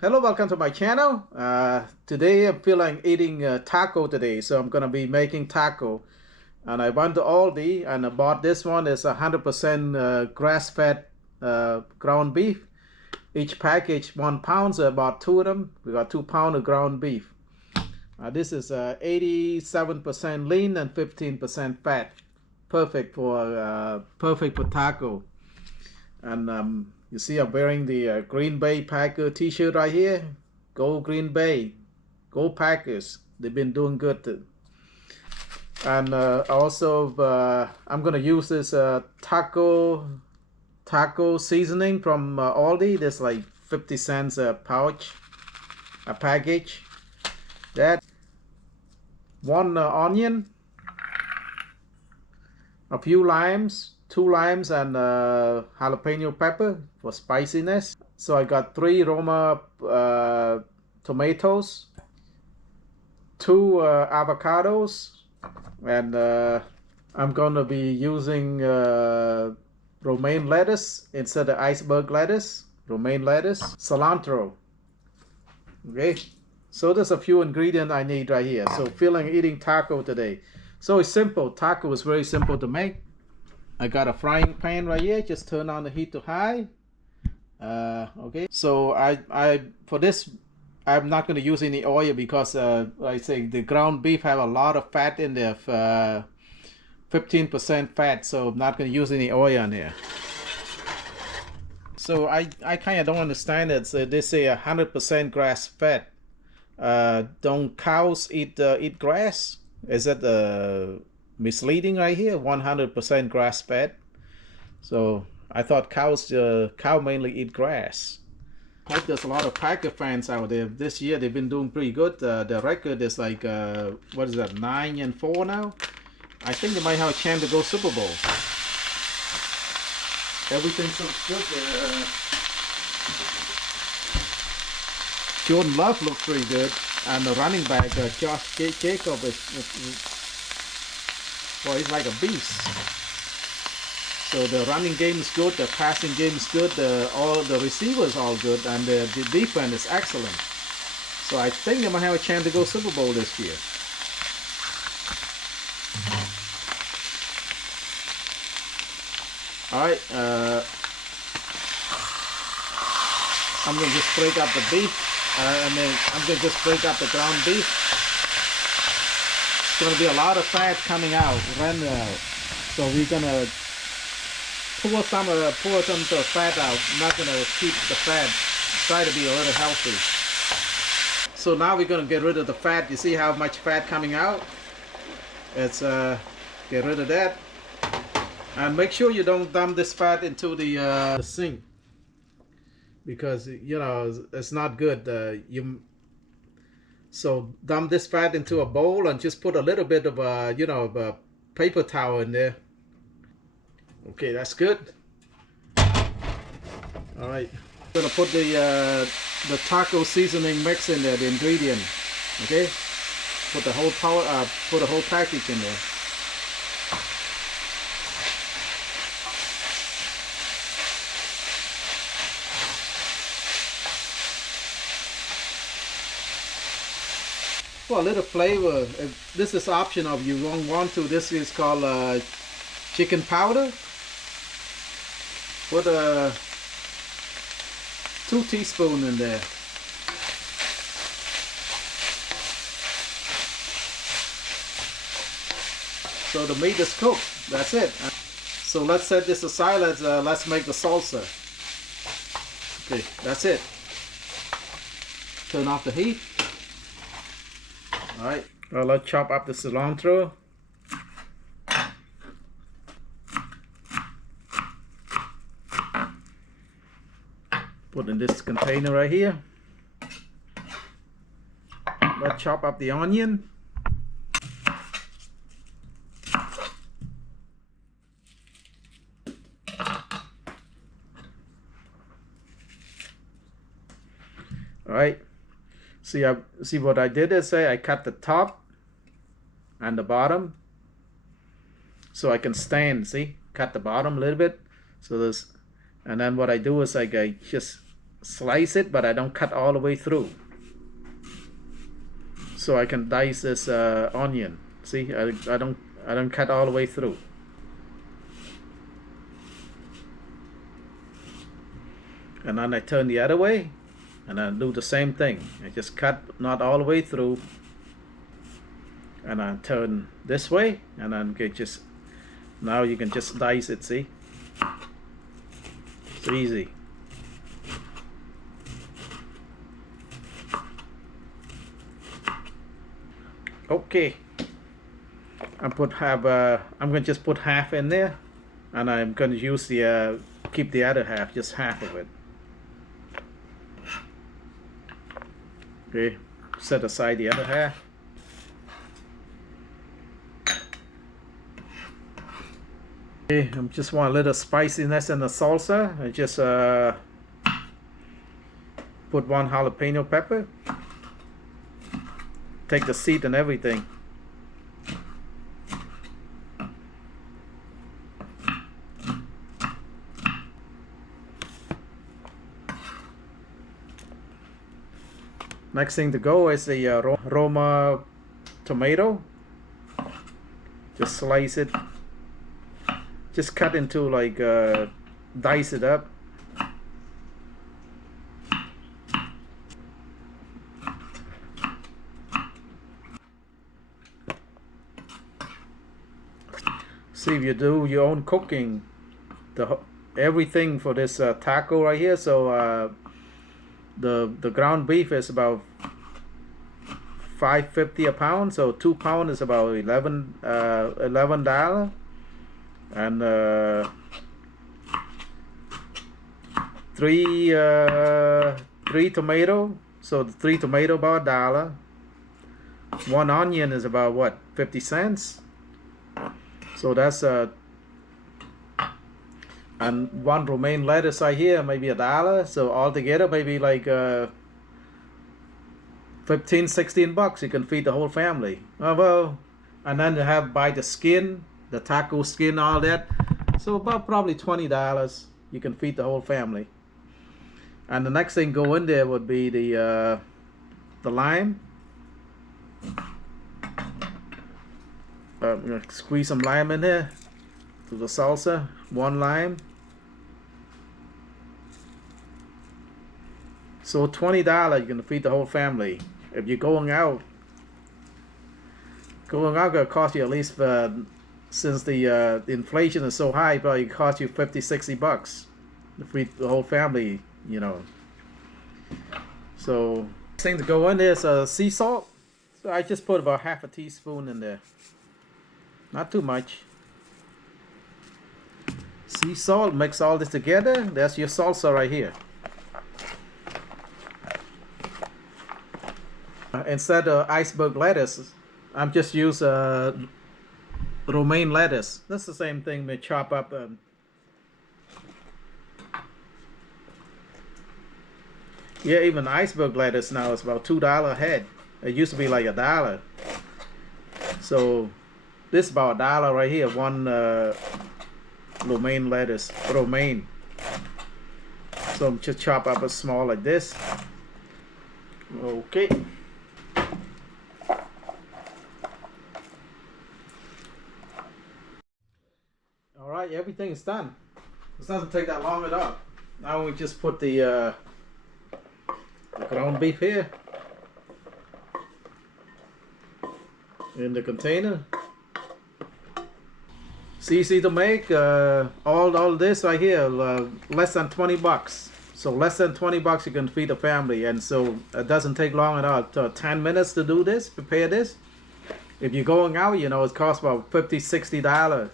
Hello, welcome to my channel. Today I'm feeling eating taco today, so I'm gonna be making taco. And I went to Aldi and I bought this one. It's 100% grass-fed ground beef. Each package 1 pound, so about two of them. We got 2 pounds of ground beef. This is 87% lean and 15% fat. Perfect for taco. And you see I'm wearing the Green Bay Packer t-shirt right here. Go Green Bay. Go Packers. They've been doing good too. And also I'm gonna use this taco seasoning from Aldi. There's like 50 cents a package. That one onion, a few limes, 2 limes, and jalapeno pepper for spiciness. So I got 3 Roma tomatoes, 2 avocados, and I'm gonna be using romaine lettuce instead of iceberg lettuce. Romaine lettuce, cilantro. Okay, so there's a few ingredients I need right here. So feeling eating taco today. So it's simple. Taco is very simple to make. I got a frying pan right here. Just turn on the heat to high. Okay. So I for this I'm not going to use any oil because I say the ground beef have a lot of fat in there. 15% fat. So I'm not going to use any oil on here. So I kind of don't understand it. So they say 100% grass fed. Don't cows eat grass? Is that misleading right here? 100% grass fed. So I thought cow mainly eat grass. I hope there's a lot of Packer fans out there. This year they've been doing pretty good. The record is like what is that, 9-4 now? I think they might have a chance to go Super Bowl. Everything looks good. Jordan Love looks pretty good, and the running back Josh Jacob is well, he's like a beast. So the running game is good, the passing game is good, all the receivers are all good, and the defense is excellent. So I think they might have a chance to go Super Bowl this year. Alright, I'm going to just break up the beef, and then I'm going to just break up the ground beef. It's going to be a lot of fat coming out, so we're going to pour some of the fat out. I'm not going to keep the fat, try to be a little healthy. So now we're going to get rid of the fat. You see how much fat coming out? It's get rid of that. And make sure you don't dump this fat into the sink, because you know it's not good. So dump this fat into a bowl and just put a little bit of a paper towel in there. Okay, that's good. All right, I'm gonna put the taco seasoning mix in there, the ingredient. Okay, put the whole package in there. For a little flavor, this is optional if you don't want to. This is called chicken powder. Put 2 teaspoons in there. So the meat is cooked. That's it. So let's set this aside. Let's make the salsa. Okay, that's it. Turn off the heat. Alright, well, let's chop up the cilantro. Put in this container right here. Let's chop up the onion. Alright. See what I did is I cut the top and the bottom so I can stand. See, cut the bottom a little bit. So this, and then what I do is I just slice it, but I don't cut all the way through. So I can dice this onion. See, I don't cut all the way through. And then I turn the other way, and I do the same thing. I just cut not all the way through, and I turn this way, and then just now you can just dice it. See, it's easy. Okay, I'm gonna just put half in there, and I'm gonna use the keep the other half, just half of it. Okay, set aside the other half. Okay, I just want a little spiciness in the salsa. I just put 1 jalapeno pepper. Take the seed and everything. Next thing to go is the Roma tomato. Just slice it. Just cut into like dice it up. See, if you do your own cooking, everything for this taco right here. So the ground beef is about $5.50 a pound. So 2 pounds is about $11, and three tomato. So the 3 tomato about $1. 1 onion is about what, 50 cents. So that's and 1 romaine lettuce right here, maybe $1. So altogether maybe like 15, 16 bucks. You can feed the whole family. Well, and then you have buy the skin, the taco skin, all that. So about probably $20. You can feed the whole family. And the next thing go in there would be the lime. I'm gonna squeeze some lime in there to the salsa. 1 lime. So $20, you can feed the whole family. If you're going out gonna cost you at least, since the inflation is so high, probably cost you 50, 60 bucks to feed the whole family, you know. So thing to go in there is sea salt. So I just put about half a teaspoon in there. Not too much. Sea salt, mix all this together. That's your salsa right here. Instead of iceberg lettuce, I'm just use romaine lettuce. That's the same thing. We chop up. Yeah, even iceberg lettuce now is about $2 a head. It used to be like $1. So this is about $1 right here. 1 romaine lettuce. Romaine. So I'm just chop up a small like this. Okay. Alright, everything is done. This doesn't take that long at all. Now we just put the ground beef here in the container. It's easy to make. All this right here, less than 20 bucks. So less than 20 bucks you can feed a family, and so it doesn't take long at all. 10 minutes to do this, prepare this. If you're going out, you know, it costs about $50, $60.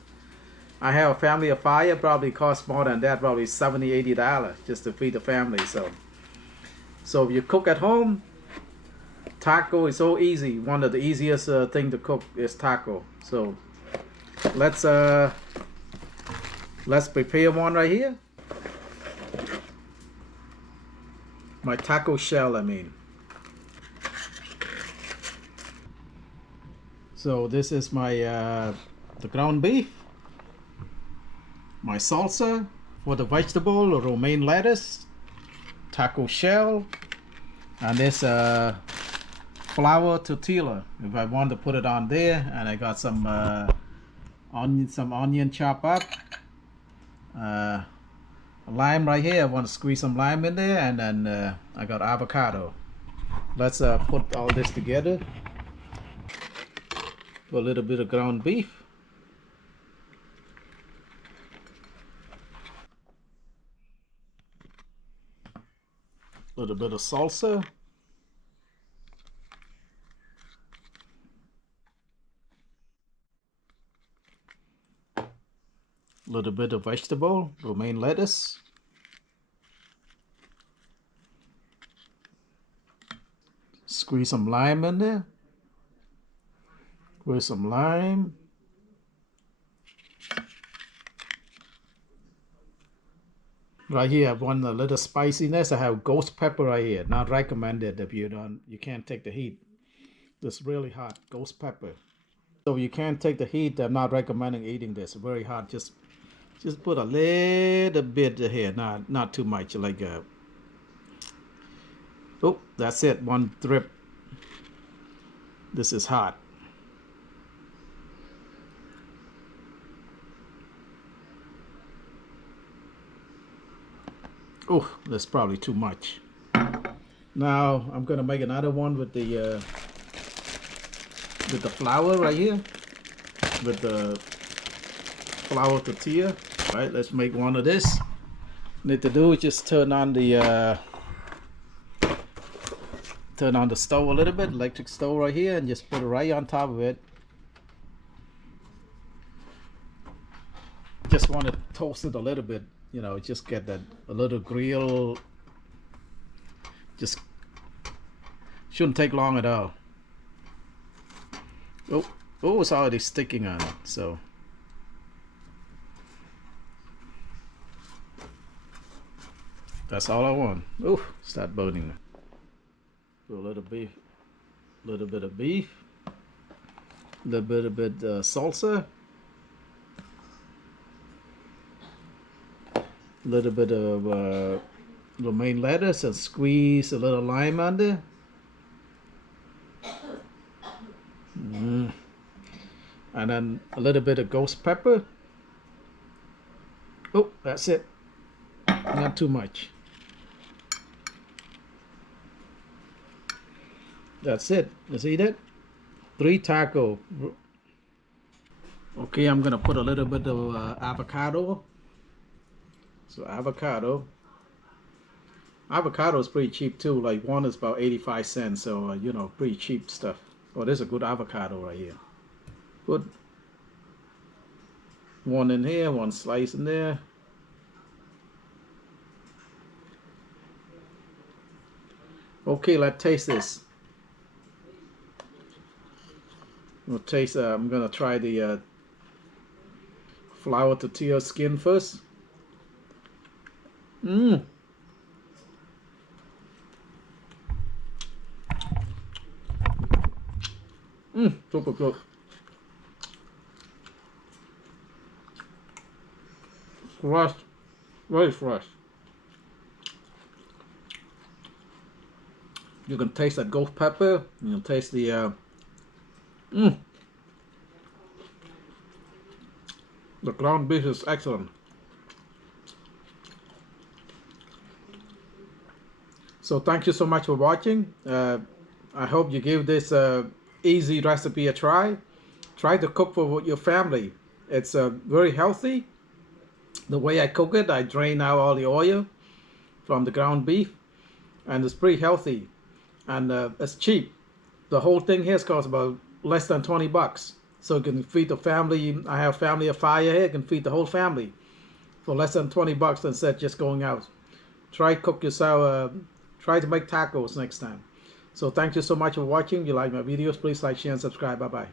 I have a family of 5, it probably costs more than that, probably $70, $80 just to feed the family. So if you cook at home, taco is so easy. One of the easiest thing to cook is taco. So let's prepare one right here. My taco shell, I mean. So this is my the ground beef, my salsa for the vegetable, romaine lettuce, taco shell, and this flour tortilla. If I want to put it on there, and I got some onion chop up, lime right here. I want to squeeze some lime in there, and then I got avocado. Let's put all this together. Put a little bit of ground beef. A little bit of salsa. A little bit of vegetable, romaine lettuce. Squeeze some lime in there. With some lime. Right here I want a little spiciness. I have ghost pepper right here. Not recommended if you can't take the heat. It's really hot, ghost pepper. So you can't take the heat. I'm not recommending eating this. Very hot. Just put a little bit here. Not too much. Like oh, that's it. One drip. This is hot. Oh, that's probably too much. Now I'm gonna make another one with the flour right here, with the flour tortilla. All right, let's make one of this. Need to do is just turn on the stove a little bit, electric stove right here, and just put it right on top of it. Just want to toast it a little bit. You know, just get that a little grill. Just shouldn't take long at all. Oh, it's already sticking on it. So that's all I want. Oh, start burning. A little beef, little bit of beef, a little bit salsa. A little bit of romaine lettuce, and squeeze a little lime on there. And then a little bit of ghost pepper. Oh, that's it. Not too much. That's it. You see that? 3 taco. Okay, I'm gonna put a little bit of avocado. So avocado is pretty cheap too. Like one is about 85 cents. So you know, pretty cheap stuff. Oh, there's a good avocado right here. Put one in here, one slice in there. Okay, let's taste this. We'll taste. I'm gonna try the flour tortilla skin first. Super good. Fresh, very fresh. You can taste that ghost pepper. You can taste the ground beef is excellent. So thank you so much for watching. I hope you give this easy recipe a try. Try to cook for your family. It's very healthy. The way I cook it, I drain out all the oil from the ground beef, and it's pretty healthy, and it's cheap. The whole thing here costs about less than 20 bucks. So you can feed the family. I have family of 5 here. You can feed the whole family for less than 20 bucks instead of just going out. Try cook yourself. Try to make tacos next time. So thank you so much for watching. If you like my videos, please like, share, and subscribe. Bye bye.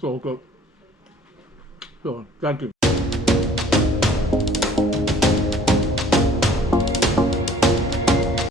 So good. So thank you.